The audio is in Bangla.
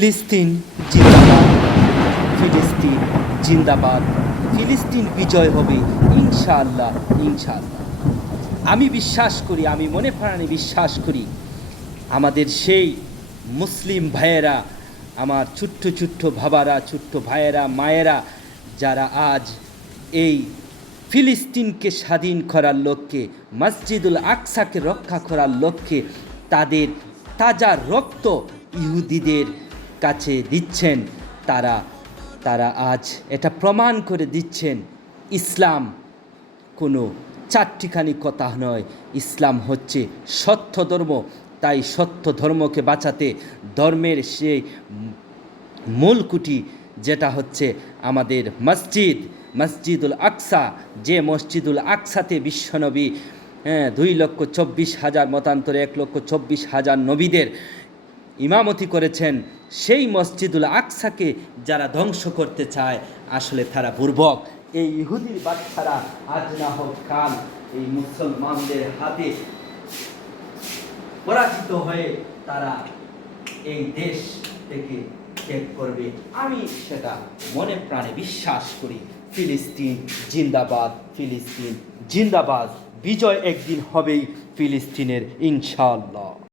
ফিলিস্তিন জিন্দাবাদ ফিলিস্তিন জিন্দাবাদ, ফিলিস্তিন বিজয় হবে ইনশাআল্লাহ ইনশাআল্লাহ। আমি বিশ্বাস করি, আমি মনে প্রাণে বিশ্বাস করি, আমাদের সেই মুসলিম ভাইয়েরা, আমার ছোট্ট ছোট্ট ভাবারা ছোট্ট ভাইয়েরা, মায়েরা, যারা আজ এই ফিলিস্তিনকে স্বাধীন করার লক্ষ্যে, মসজিদুল আকসাকে রক্ষা করার লক্ষ্যে, তাদের তাজা রক্ত ইহুদিদের কাছে দিচ্ছেন তারা তারা আজ এটা প্রমাণ করে দিচ্ছেন, ইসলাম কোনো চারটিখানি কথা নয়। ইসলাম হচ্ছে সত্য ধর্ম, তাই সত্য ধর্মকে বাঁচাতে ধর্মের সেই মূল কুটি যেটা হচ্ছে আমাদের মসজিদ, মসজিদুল আকসা। যে মসজিদুল আকসাতে বিশ্বনবী হ্যাঁ দুই লক্ষ চব্বিশ হাজার, মতান্তরে এক লক্ষ চব্বিশ হাজার নবীদের ইমামতি করেছেন সেই মসজিদুল আকসাকে যারা ধ্বংস করতে চায়, আসলে তারা বুর্বক এই ইহুদির বাচ্চারা আজ না হোক কাল এই মুসলমানদের হাতে পরাজিত হয়ে তারা এই দেশ থেকে ত্যাগ করবে। আমি সেটা মনে প্রাণে বিশ্বাস করি। ফিলিস্তিন জিন্দাবাদ ফিলিস্তিন জিন্দাবাদ। বিজয় একদিন হবেই ফিলিস্তিনের, ইনশাআল্লাহ।